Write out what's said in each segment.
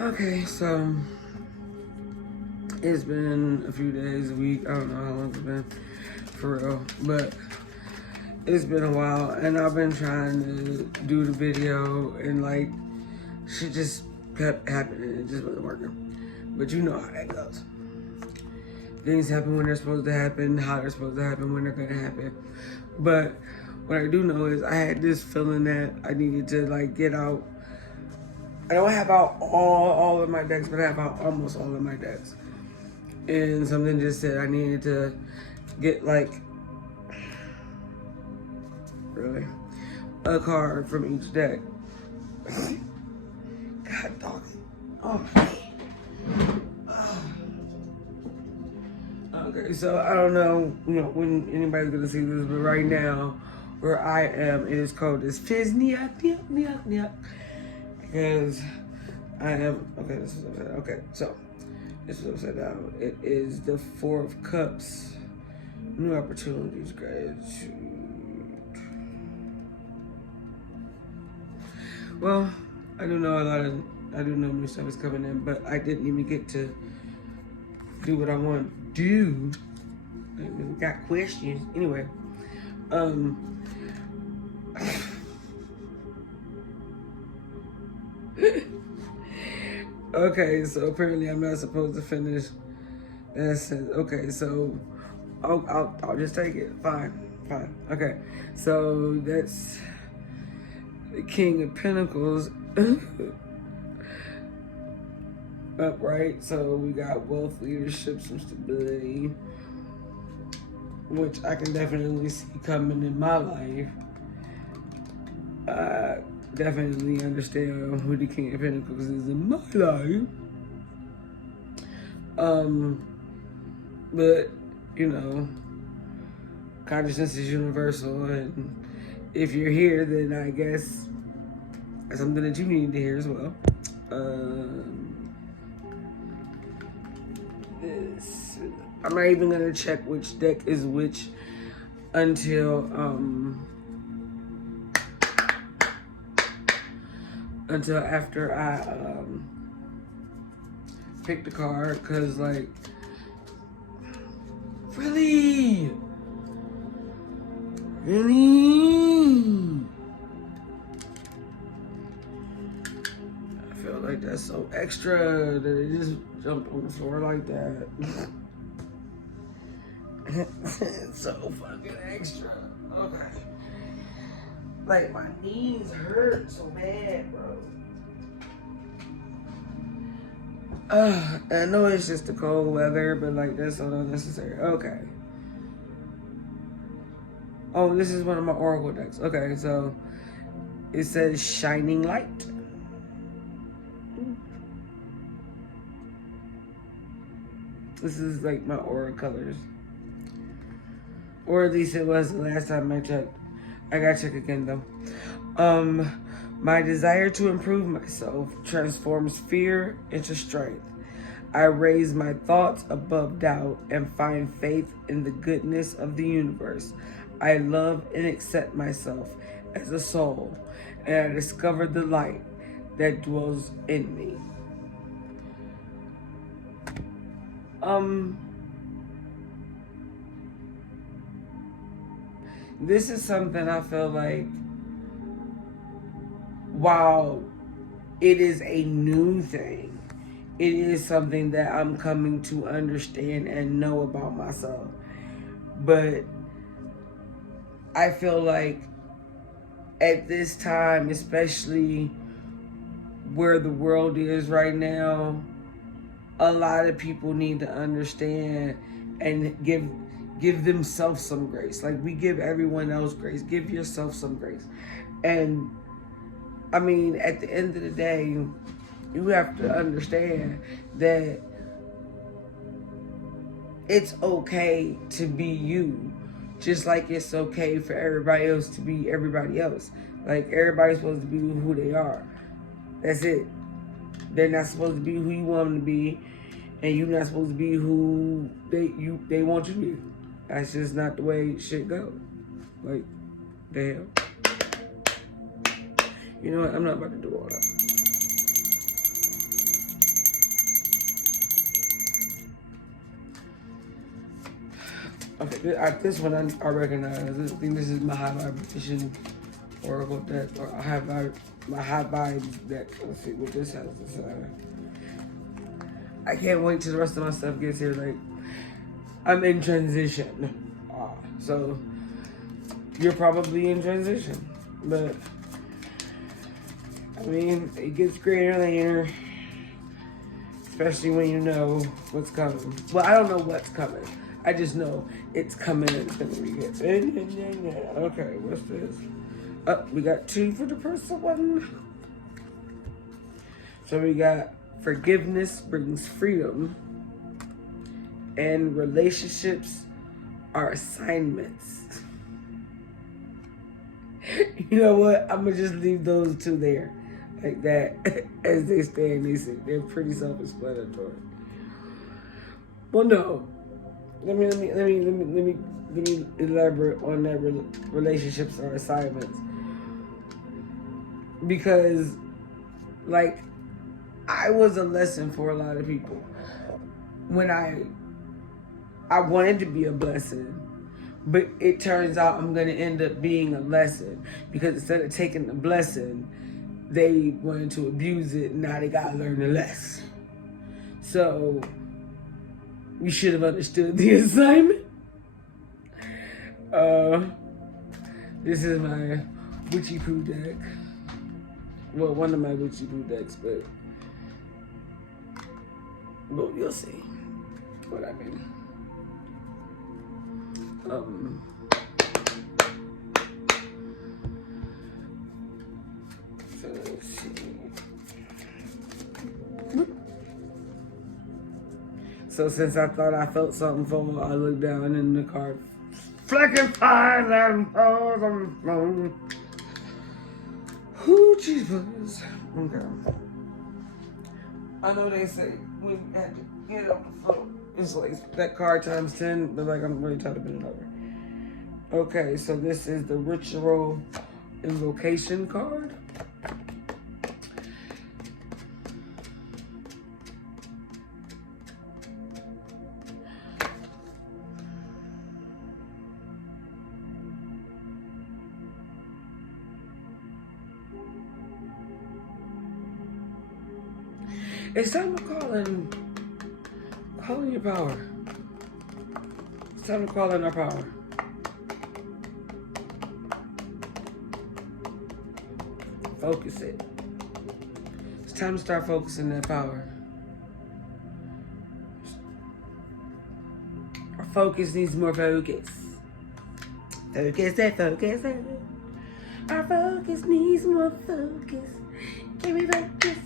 Okay, so it's been a few days, a week. I don't know how long it's been for real, but it's been a while, and I've been trying to do the video, and like shit just kept happening. It just wasn't working. But you know how that goes. Things happen when they're supposed to happen, how they're supposed to happen, when they're gonna happen. But what I do know is I had this feeling that I needed to like get out. I don't have out all of my decks, but I have out almost all of my decks. And something just said I needed to get like really a card from each deck. God dog it. Oh. Okay, so I don't know, when anybody's gonna see this, but right now, where I am, it is called this Fizniak, because I am, okay, this is upside down. Okay, so, this is upside down. It is the Four of Cups. New opportunities, gratitude. Well, I do know new stuff is coming in, but I didn't even get to do what I want to do. We got questions. Anyway, okay, so apparently I'm not supposed to finish that sentence. Okay, so I'll just take it. Fine. Okay, so that's the King of Pentacles. Upright, so we got wealth, leadership, some stability, which I can definitely see coming in my life. I definitely understand who the King of Pentacles is in my life. But consciousness is universal, and if you're here, then I guess that's something that you need to hear as well. I'm not even gonna check which deck is which until after I pick the card, cause like really I feel like that's so extra that it just jumped on the floor like that. It's so fucking extra. Okay. Like my knees hurt so bad, bro. I know it's just the cold weather, but like that's so unnecessary. Okay. Oh, this is one of my Oracle decks. Okay, so it says Shining Light. This is like my aura colors. Or at least it was the last time I checked. I gotta check again though. My desire to improve myself transforms fear into strength. I raise my thoughts above doubt and find faith in the goodness of the universe. I love and accept myself as a soul, and I discover the light that dwells in me. This is something I feel like, while it is a new thing, it is something that I'm coming to understand and know about myself. But I feel like at this time, especially where the world is right now, a lot of people need to understand and give themselves some grace. Like we give everyone else grace. Give yourself some grace. And I mean, at the end of the day, you have to understand that it's okay to be you, just like it's okay for everybody else to be everybody else. Like everybody's supposed to be who they are. That's it. They're not supposed to be who you want them to be, and you're not supposed to be who they want you to be. That's just not the way shit goes. Like, the hell. You know what? I'm not about to do all that. Okay, this one I recognize. I think this is my high vibration oracle deck, or my high vibes deck. Let's see what this has to say. I can't wait till the rest of my stuff gets here. Like, I'm in transition. So, you're probably in transition. But, I mean, it gets greater later. Especially when you know what's coming. Well, I don't know what's coming. I just know it's coming and it's going to be good. Okay, what's this? Oh, we got 2 for the person one. So we got forgiveness brings freedom, and relationships are assignments. You know what? I'm going to just leave those 2 there. Like that, as they stand, they're pretty self-explanatory. Well, no. Let me elaborate on that. Relationships are assignments, because, like, I was a lesson for a lot of people. When I wanted to be a blessing, but it turns out I'm gonna end up being a lesson, because instead of taking the blessing, they wanted to abuse it, and now they gotta learn the lesson. So, we should have understood the assignment. This is my Witchy Poo deck. Well, one of my Witchy Poo decks, but you'll see what I mean. So let's see. So since I thought I felt something fall, I looked down in the card. Flecking fires and falls on the phone. Whoo, Jesus. Okay. I know they say we had to get it on the floor. It's like that card times 10, but like I'm really trying to put it over. Okay, so this is the Ritual Invocation card. It's time to call in your power. It's time to call in our power. Focus it. It's time to start focusing that power. Our focus needs more focus. Focus it, focus it. Our focus needs more focus. Give me focus.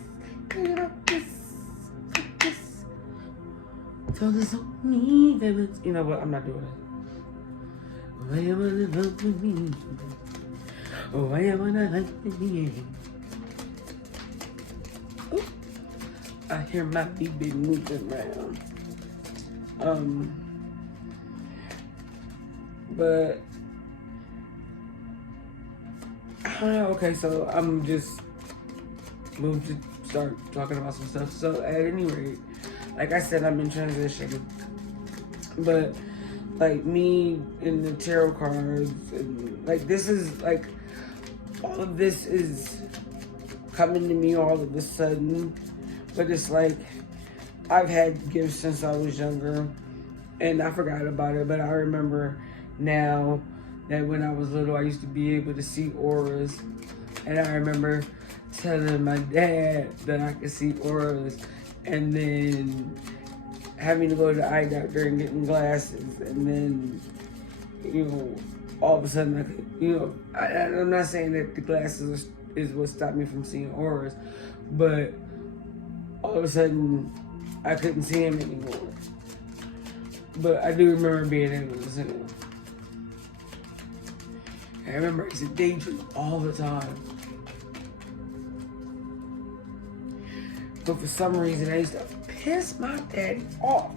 Give me focus. Focus on me, baby. You know what? I'm not doing it. Why you wanna love with me? Why you wanna like me? Ooh. I hear my baby moving around. But okay, so I'm just moved to start talking about some stuff. So at any rate, like I said, I'm in transition. But like me in the tarot cards, and like this is like all of this is coming to me all of a sudden. But it's like I've had gifts since I was younger, and I forgot about it. But I remember now that when I was little, I used to be able to see auras, and I remember telling my dad that I could see auras, and then having to go to the eye doctor and getting glasses, and then, you know, all of a sudden I could, you know, I'm not saying that the glasses is what stopped me from seeing auras, but all of a sudden I couldn't see him anymore. But I do remember being able to see him. I remember I used to daydream all the time. But for some reason, I used to piss my daddy off.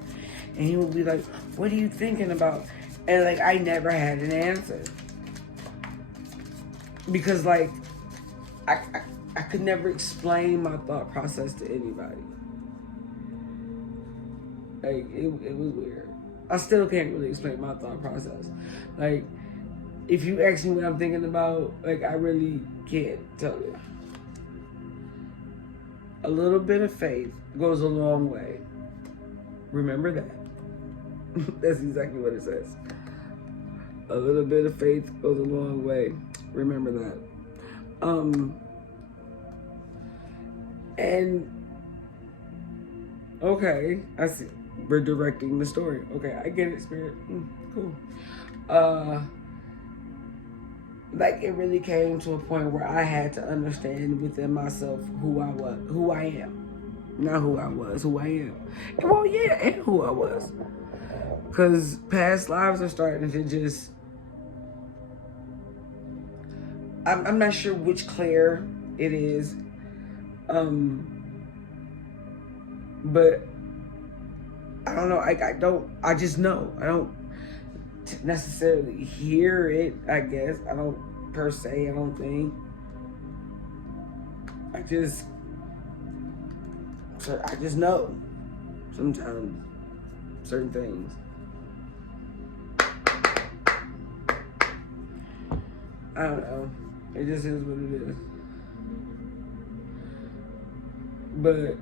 And he would be like, what are you thinking about? And like, I never had an answer. Because like, I could never explain my thought process to anybody. Like, it was weird. I still can't really explain my thought process. Like, if you ask me what I'm thinking about, like, I really can't tell you. A little bit of faith goes a long way. Remember that. That's exactly what it says. A little bit of faith goes a long way. Remember that. And okay, I see. We're directing the story. Okay, I get it, Spirit. Cool. Like, it really came to a point where I had to understand within myself who I was, who I am. Not who I was, who I am. And well, yeah, and who I was. Because past lives are starting to just... I'm not sure which Claire it is. But I don't know. I just know. I don't necessarily hear it, I guess. I don't per se, I don't think. I just know sometimes certain things. I don't know. It just is what it is. But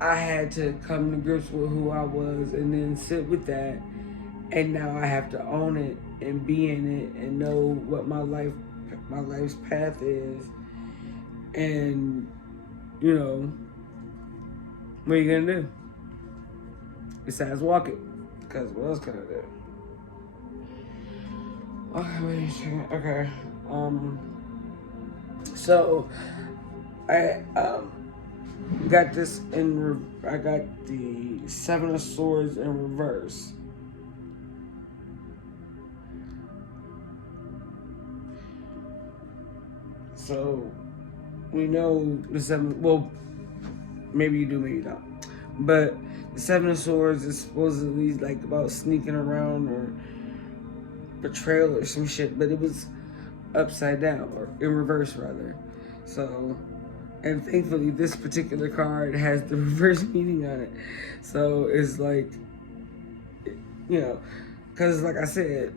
I had to come to grips with who I was and then sit with that. And now I have to own it and be in it and know what my life's path is. And, you know, what are you gonna do? Besides walk it. Because what else can I do? Okay, wait a second. Okay. So I got this I got the Seven of Swords in reverse. So we know the seven. Well, maybe you do, maybe you don't. But the Seven of Swords is supposedly like about sneaking around or betrayal or some shit, but it was upside down, or in reverse rather. So, and thankfully this particular card has the reverse meaning on it. So it's like, you know, because like I said,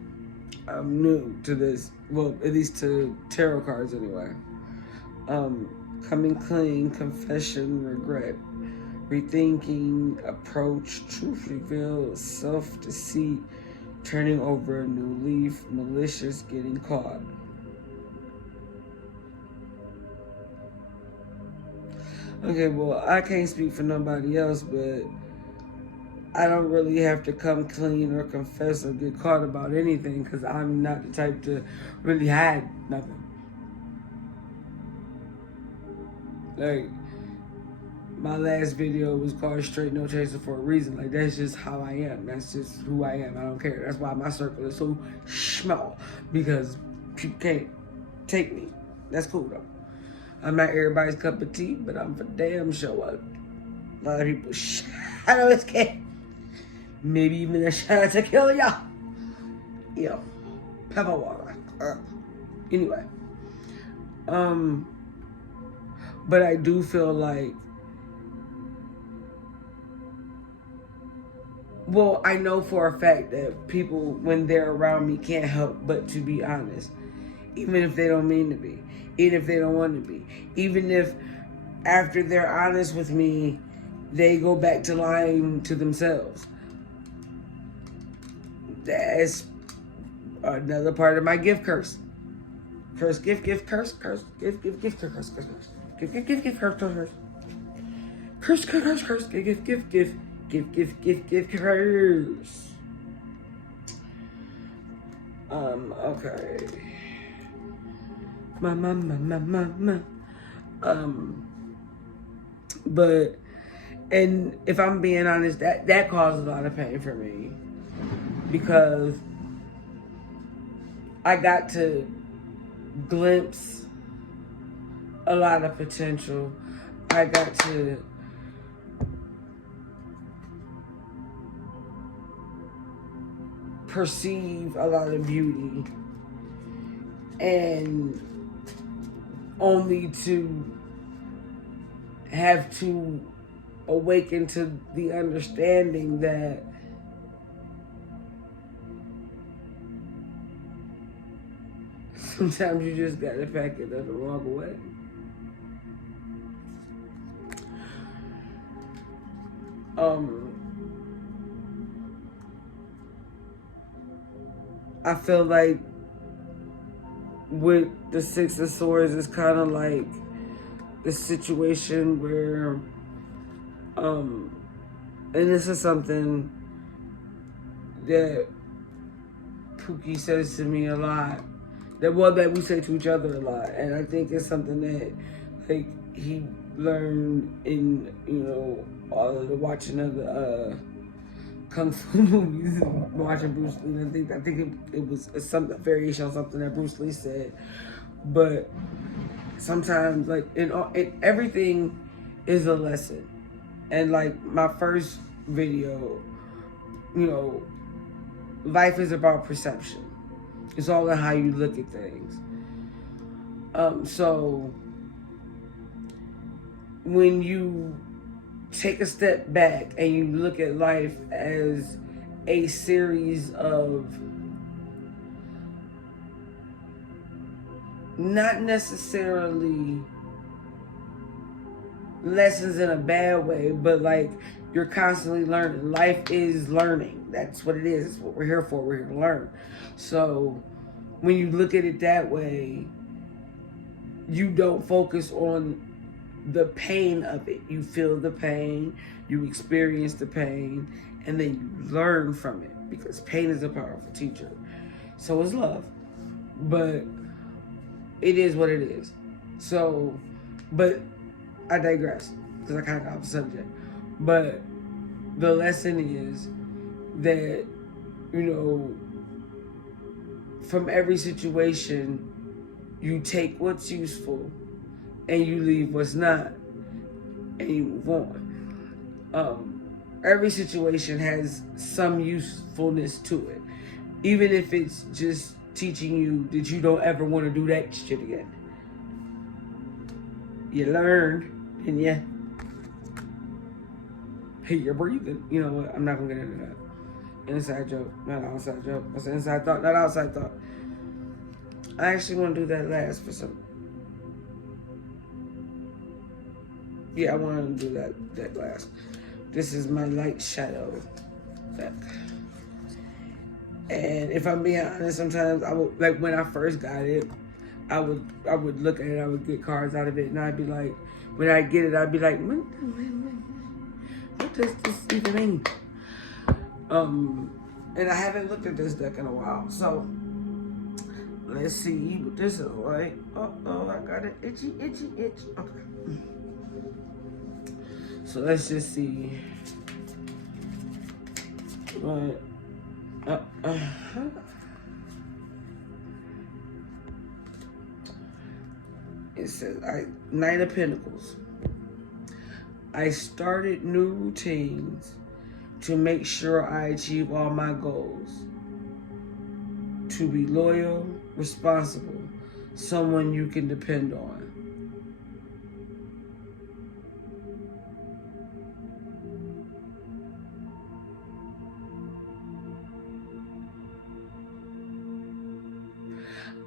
I'm new to this, well, at least to tarot cards anyway. Coming clean, confession, regret, rethinking, approach, truth revealed, self-deceit, turning over a new leaf, malicious, getting caught. Okay, well, I can't speak for nobody else, but I don't really have to come clean or confess or get caught about anything because I'm not the type to really hide nothing. Like, my last video was called Straight No Chaser for a reason. Like, that's just how I am. That's just who I am. I don't care. That's why my circle is so small, because people can't take me. That's cool, though. I'm not everybody's cup of tea, but I'm for damn sure. A lot of people shadow his cat. Maybe even a shadow to kill ya. Yo, pepper water. Anyway. But I do feel like, well, I know for a fact that people, when they're around me, can't help but to be honest. Even if they don't mean to be. Even if they don't want to be. Even if after they're honest with me, they go back to lying to themselves. That's another part of my gift curse. Curse, gift, curse, curse, gift, curse, curse, curse. Gift, curse, curse. Curse, curse, curse, gift, curse. Okay. But, and if I'm being honest, that caused a lot of pain for me, because I got to glimpse a lot of potential. I got to perceive a lot of beauty, and only to have to awaken to the understanding that sometimes you just gotta pack it up the wrong way. I feel like with the Six of Swords, it's kind of like the situation where, and this is something that Pookie says to me a lot, that we say to each other a lot, and I think it's something that, like, he learned in, all of the watching of the Kung Fu movies, watching Bruce Lee. I think it was a variation on something that Bruce Lee said. But sometimes, like, in everything is a lesson. And like my first video, life is about perception. It's all in how you look at things. So when you take a step back and you look at life as a series of not necessarily lessons in a bad way, but like you're constantly learning. Life is learning. That's what it is. It's what we're here for. We're here to learn. So when you look at it that way, you don't focus on the pain of it. You feel the pain, you experience the pain, and then you learn from it, because pain is a powerful teacher. So is love. But it is what it is. So, but I digress, because I kind of got off the subject. But the lesson is that, from every situation, you take what's useful and you leave what's not, and you move on. Every situation has some usefulness to it, even if it's just teaching you that you don't ever want to do that shit again. You learned, and yeah, hey, you're breathing. You know what? I'm not gonna get into that. Inside joke, not outside joke. That's an inside thought, not outside thought. I actually want to do that last for some. Yeah, I want to do that last. This is my light shadow deck. And if I'm being honest, sometimes I would, like when I first got it, I would look at it, I would get cards out of it, and I'd be like, when I get it, I'd be like, what does this even mean? And I haven't looked at this deck in a while, so let's see what this is like. Oh, I got it. Itchy. Okay. So let's just see. What? It says, Knight of Pentacles. I started new routines to make sure I achieve all my goals. To be loyal, responsible, someone you can depend on.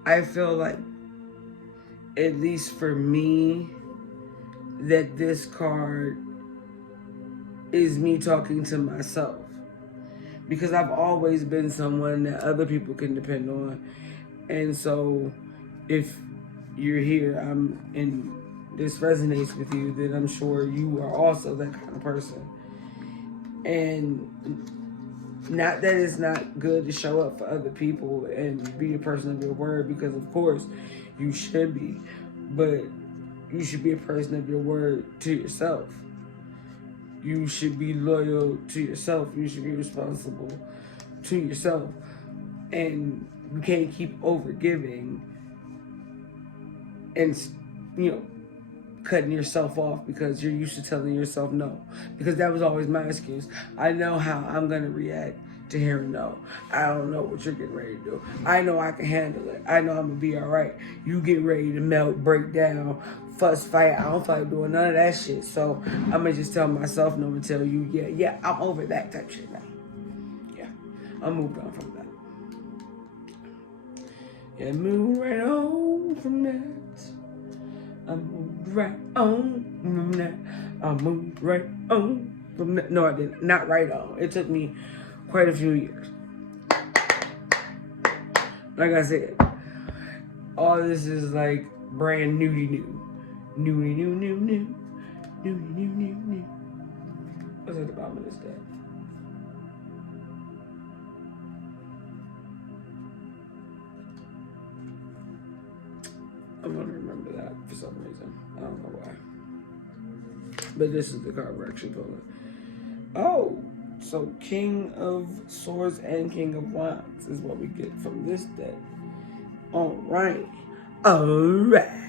I feel like, at least for me, that this card is me talking to myself. Because I've always been someone that other people can depend on. And so if you're here and this resonates with you, then I'm sure you are also that kind of person. And not that it's not good to show up for other people and be a person of your word, because of course you should be, but you should be a person of your word to yourself. You should be loyal to yourself. You should be responsible to yourself. And you can't keep overgiving and, cutting yourself off because you're used to telling yourself no. Because that was always my excuse. I know how I'm going to react to hearing no. I don't know what you're getting ready to do. I know I can handle it. I know I'm gonna be all right. You get ready to melt, break down, fuss, fight. I don't feel like doing none of that shit. So I'm gonna just tell myself no and tell you, yeah, I'm over that type shit now. Yeah, I'm moved on from that. Yeah, move right on from that. I moved right on from that. I moved right on from that. No, I didn't. Not right on. It took me quite a few years. Like I said, all this is like brand newty new. Newty new, new, new. Newty new, new, new. What's at the bottom of this deck? I'm gonna remember that for some reason. I don't know why. But this is the card we're actually pulling. Oh, so King of Swords and King of Wands is what we get from this deck. All right. All right.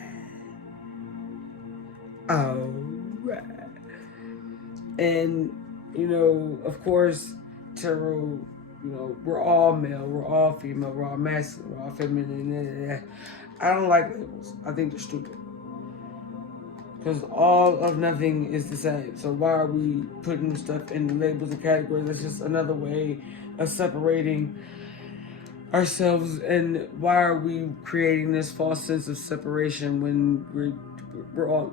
All right. And, you know, of course, tarot, you know, we're all male, we're all female, we're all masculine, we're all feminine. I don't like labels. I think they're stupid. Because all of nothing is the same. So why are we putting stuff in the labels and categories? That's just another way of separating ourselves. And why are we creating this false sense of separation when we're all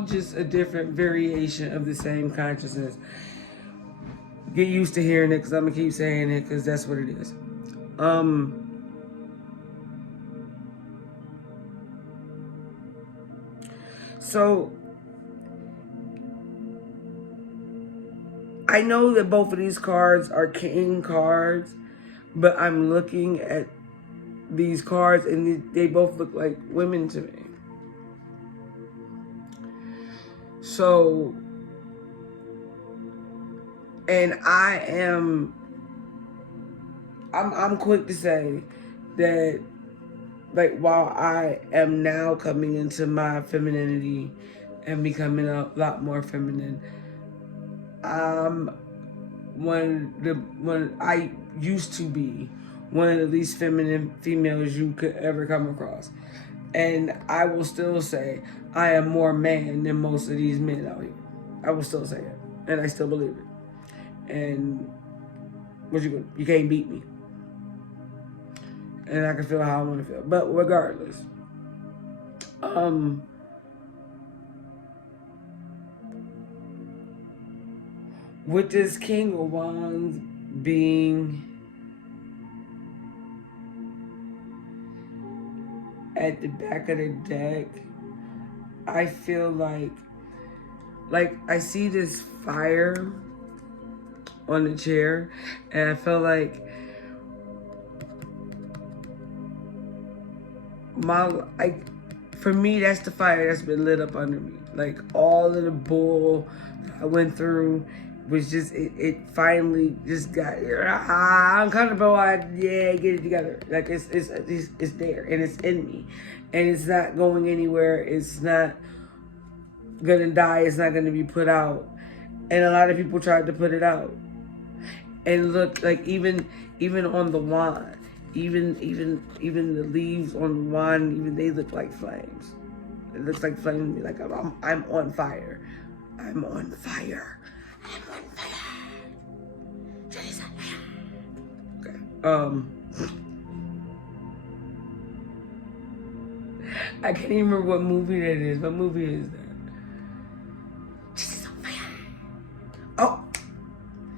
just a different variation of the same consciousness? Get used to hearing it, because I'm gonna keep saying it, because that's what it is. So I know that both of these cards are king cards, but I'm looking at these cards and they both look like women to me. So, and I'm quick to say that, like, while I am now coming into my femininity and becoming a lot more feminine, when I used to be one of the least feminine females you could ever come across. And I will still say I am more man than most of these men out here. I will still say it. And I still believe it. And you can't beat me. And I can feel how I want to feel. But regardless, with this King of Wands being at the back of the deck, I feel like I see this fire on the chair, and I feel like for me, that's the fire that's been lit up under me. Like, all of the bull I went through was just, it finally just got, I'm comfortable, get it together. Like, it's there, and it's in me. And it's not going anywhere. It's not gonna die. It's not gonna be put out. And a lot of people tried to put it out. And look, like, even on the wand, even the leaves on the wand, even they look like flames. It looks like flames. Like, I'm on fire. I'm on fire. I'm on fire. Okay. I can't even remember what movie that is. What movie is that? Jesus on fire. Oh,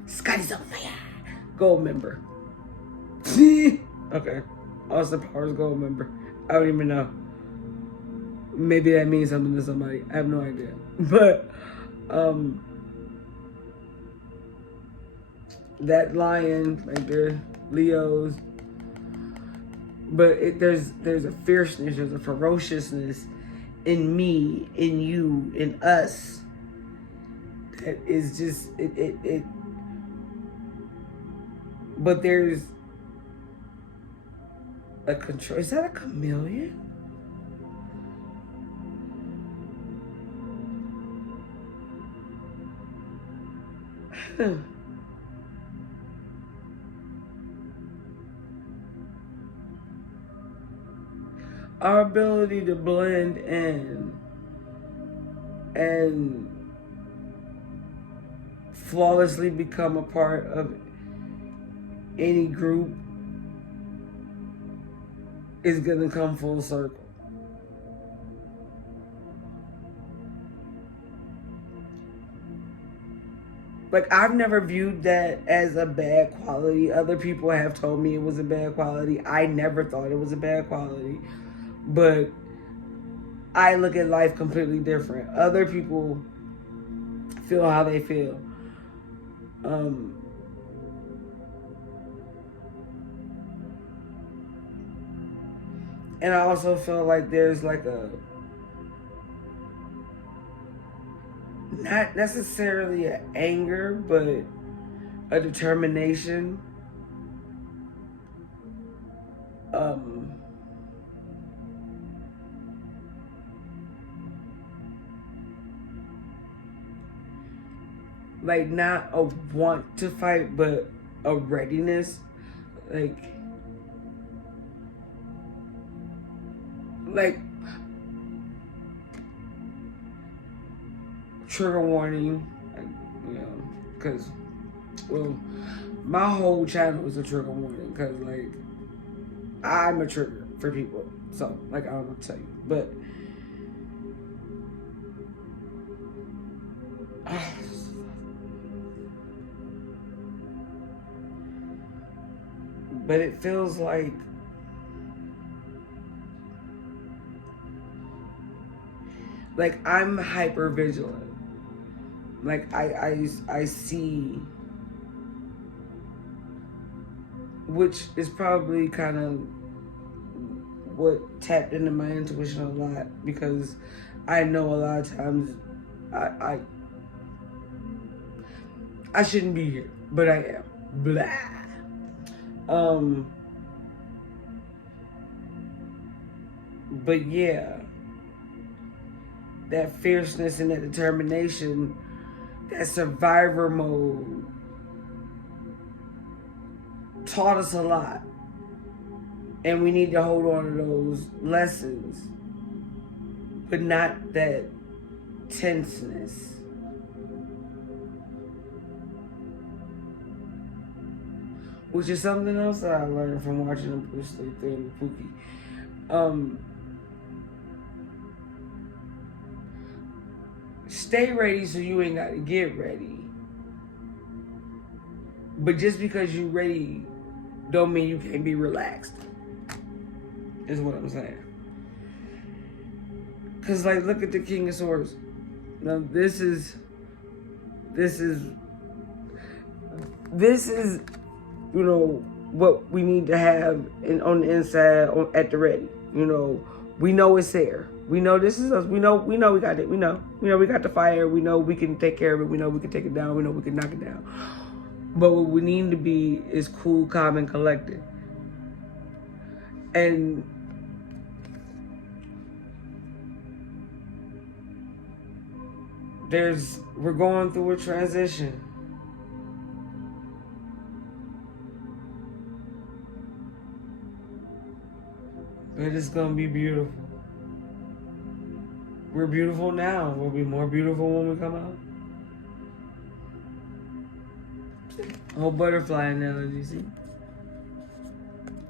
Scotty's on fire. Gold member. Okay. Austin Powers gold member. I don't even know. Maybe that means something to somebody. I have no idea. But that lion right there, Leo's. But there's a fierceness, there's a ferociousness in me, in you, in us, that is just it. But there's a control. Is that a chameleon? our ability to blend in and flawlessly become a part of any group is gonna come full circle. Like, I've never viewed that as a bad quality. Other people have told me it was a bad quality. I never thought it was a bad quality. But I look at life completely different. Other people feel how they feel. And I also feel like there's like a, not necessarily an anger, but a determination. Like, not a want to fight, but a readiness. Like trigger warning, you know, because, well, my whole channel is a trigger warning, because, like, I'm a trigger for people. So, like, I don't know what to tell you. But it feels like I'm hyper vigilant. Like, I see, which is probably kind of what tapped into my intuition a lot, because I know a lot of times I shouldn't be here, but I am. Blah. But yeah, that fierceness and that determination, that survivor mode, taught us a lot. And we need to hold on to those lessons, but not that tenseness. Which is something else that I learned from watching the Bruce Lee thing with Pookie. Stay ready so you ain't got to get ready. But just because you ready don't mean you can't be relaxed. Is what I'm saying. Cause, like, look at the King of Swords. Now this is you know, what we need to have on the inside, at the ready. You know, we know it's there. We know this is us. We know we got it. We know we got the fire. We know we can take care of it. We know we can take it down. We know we can knock it down. But what we need to be is cool, calm, and collected. And we're going through a transition. But it's gonna be beautiful. We're beautiful now. We'll be more beautiful when we come out. Whole butterfly analogy, see?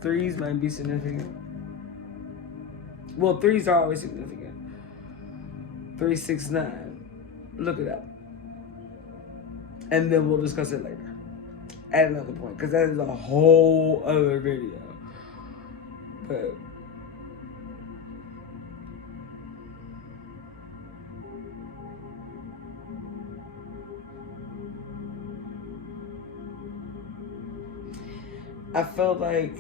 3s might be significant. Well, 3s are always significant. 3, 6, 9. Look it up. And then we'll discuss it later. At another point. Because that is a whole other video. But I felt like,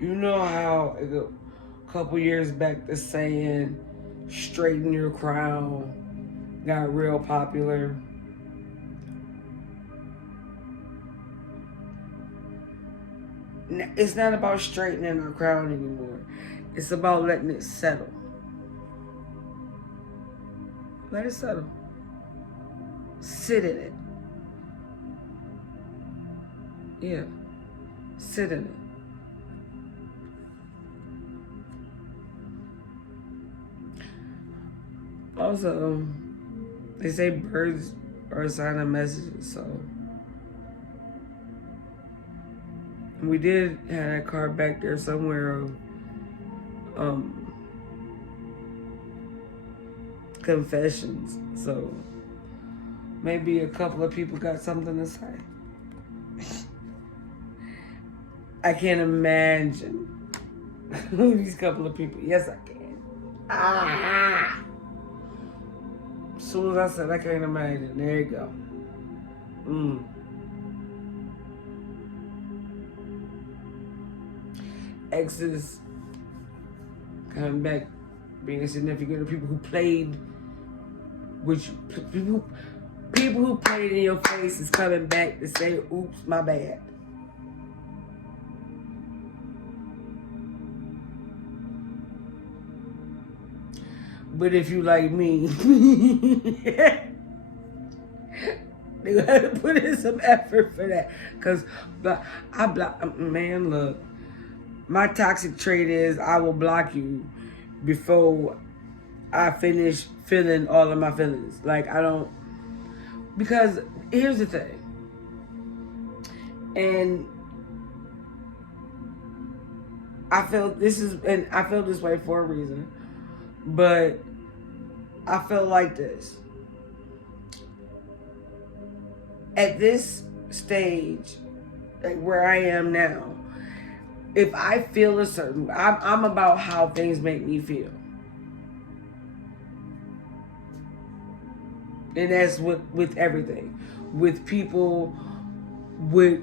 you know how a couple years back the saying, straighten your crown, got real popular. It's not about straightening our crown anymore. It's about letting it settle. Let it settle. Sit in it. Yeah. Sit in it. Also, they say birds are a sign of messages, so we did have that card back there somewhere of confessions. So maybe a couple of people got something to say. I can't imagine who these couple of people. Yes, I can. As soon as I said I can't imagine, there you go. Exes coming back, being significant. People who played, people who played in your face is coming back to say, "Oops, my bad." But if you like me, they gotta put in some effort for that. Cause man, look, my toxic trait is I will block you before I finish feeling all of my feelings. Like I don't, because here's the thing, and I feel this way for a reason, but I feel like this. At this stage, like where I am now, if I feel a certain, I'm about how things make me feel. And that's with everything. With people, with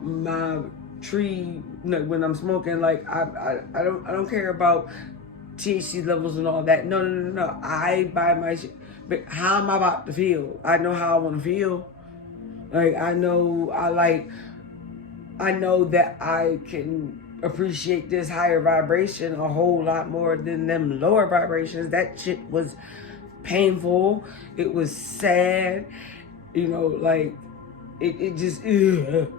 my tree, when I'm smoking, like I don't care about THC levels and all that. No. I buy my shit. But how am I about to feel? I know how I want to feel. Like I know that I can appreciate this higher vibration a whole lot more than them lower vibrations. That shit was painful. It was sad. Like it just ugh.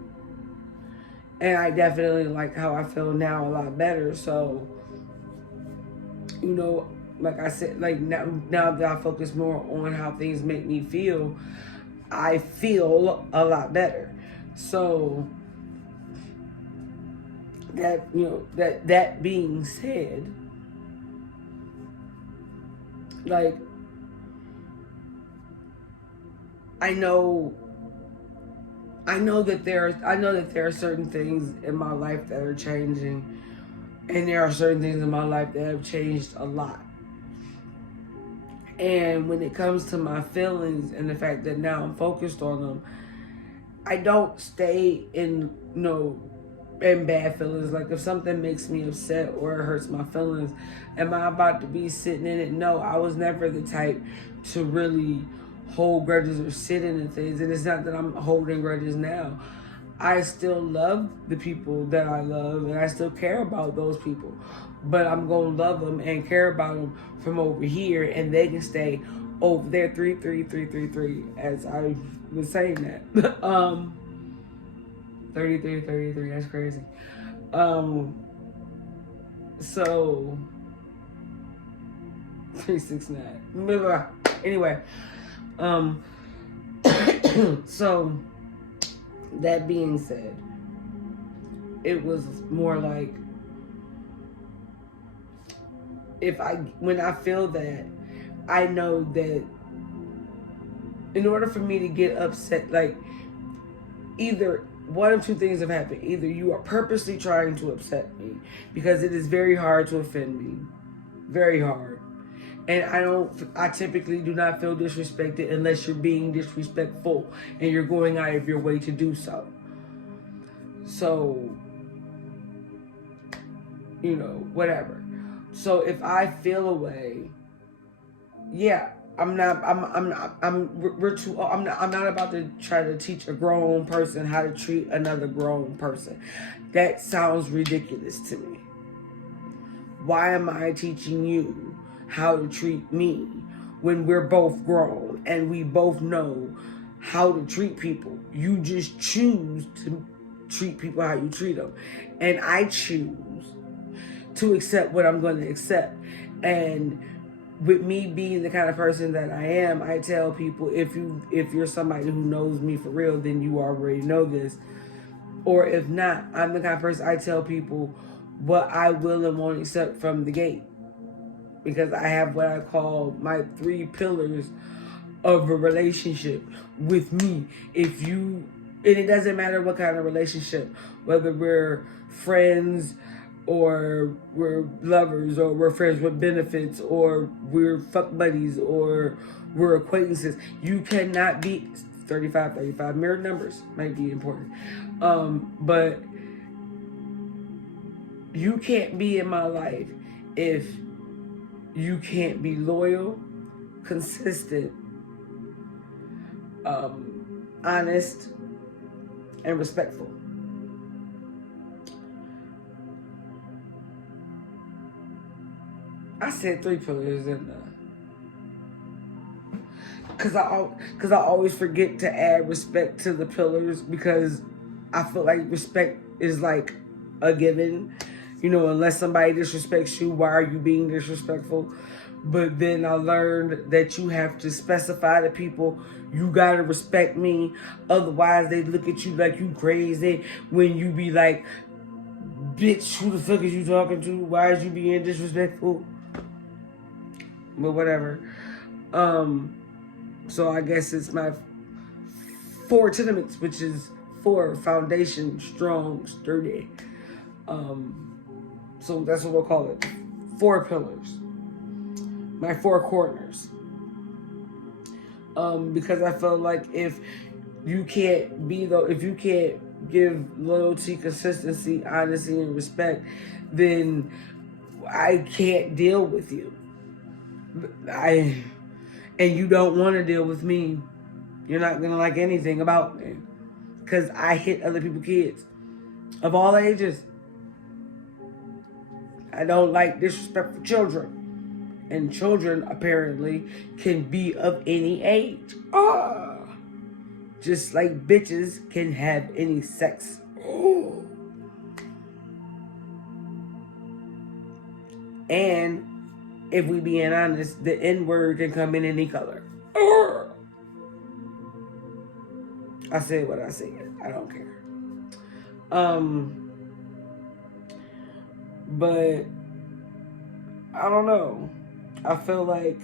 And I definitely like how I feel now a lot better. So like I said, like now that I focus more on how things make me feel, I feel a lot better. So that being said, like I know that there are certain things in my life that are changing, and there are certain things in my life that have changed a lot. And when it comes to my feelings and the fact that now I'm focused on them, I don't stay in bad feelings. Like if something makes me upset or it hurts my feelings, am I about to be sitting in it? No, I was never the type to really hold grudges or sit in things. And it's not that I'm holding grudges now. I still love the people that I love, and I still care about those people. But I'm going to love them and care about them from over here, and they can stay over there. 3 as I was saying that. 33, that's crazy. So 369. Anyway, so that being said, it was more like when I feel that, I know that in order for me to get upset, like either one of two things have happened. Either you are purposely trying to upset me, because it is very hard to offend me. Very hard. And I typically do not feel disrespected unless you're being disrespectful and you're going out of your way to do so. So, whatever. So if I feel a way, yeah, I'm not about to try to teach a grown person how to treat another grown person. That sounds ridiculous to me. Why am I teaching you how to treat me when we're both grown and we both know how to treat people. You just choose to treat people how you treat them. And I choose to accept what I'm going to accept. And with me being the kind of person that I am, I tell people, if you're somebody who knows me for real, then you already know this. Or if not, I'm the kind of person, I tell people what I will and won't accept from the gate. Because I have what I call my 3 pillars of a relationship with me. And it doesn't matter what kind of relationship, whether we're friends or we're lovers or we're friends with benefits or we're fuck buddies or we're acquaintances. You cannot be 35. Mirror numbers might be important. But you can't be in my life if you can't be loyal, consistent, honest, and respectful. I said 3 pillars, didn't I? Because I always forget to add respect to the pillars, because I feel like respect is like a given. You know, unless somebody disrespects you, why are you being disrespectful? But then I learned that you have to specify to people, you gotta respect me. Otherwise, they look at you like you crazy when you be like, bitch, who the fuck is you talking to? Why is you being disrespectful? But whatever. So I guess it's my 4 tenements, which is 4 foundation, strong, sturdy. So that's what we'll call it. 4 pillars. My 4 corners. Because I feel like if you can't give loyalty, consistency, honesty, and respect, then I can't deal with you. And you don't want to deal with me. You're not gonna like anything about me, because I hit other people's kids of all ages. I don't like disrespectful children, and children apparently can be of any age. Just like bitches can have any sex. And if we being honest, the N-word can come in any color. I said what I said. I don't care. But I don't know. I feel like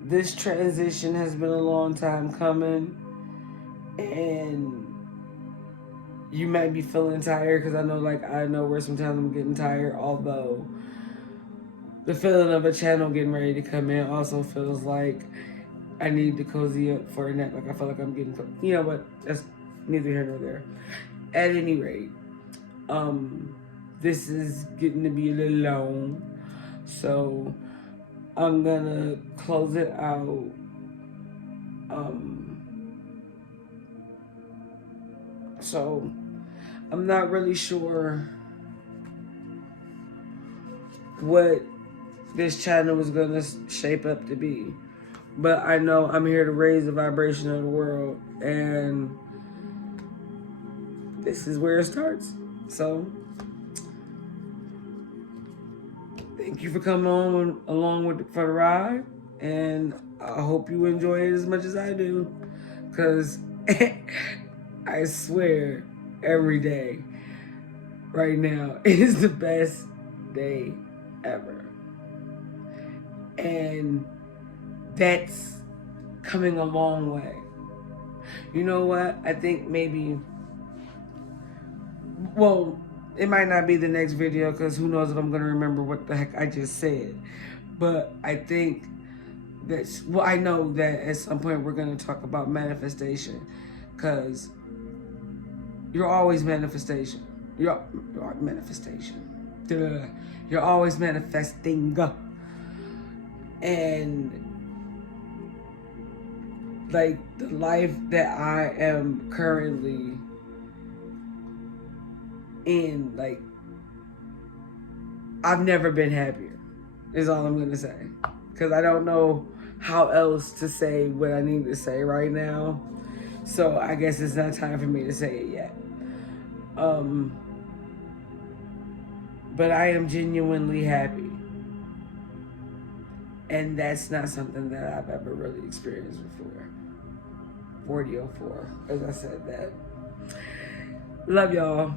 this transition has been a long time coming, and you might be feeling tired, because I know where sometimes I'm getting tired, although the feeling of a channel getting ready to come in also feels like I need to cozy up for a nap. Like I feel like I'm getting, you know what? That's neither here nor there. At any rate, this is getting to be a little long, so I'm gonna close it out. So I'm not really sure what this channel is gonna shape up to be, but I know I'm here to raise the vibration of the world, and this is where it starts. So thank you for coming on along for the ride, and I hope you enjoy it as much as I do, because I swear every day right now is the best day ever. And that's coming a long way. You know what? I think maybe, well, it might not be the next video, because who knows if I'm going to remember what the heck I just said. But I think that's, well, I know that at some point we're going to talk about manifestation, because you're always manifestation. You're manifestation. Duh. You're always manifesting. And like the life that I am currently in, like, I've never been happier, is all I'm gonna say. Because I don't know how else to say what I need to say right now. So I guess it's not time for me to say it yet. But I am genuinely happy. And that's not something that I've ever really experienced before. 4004, as I said that. Love y'all.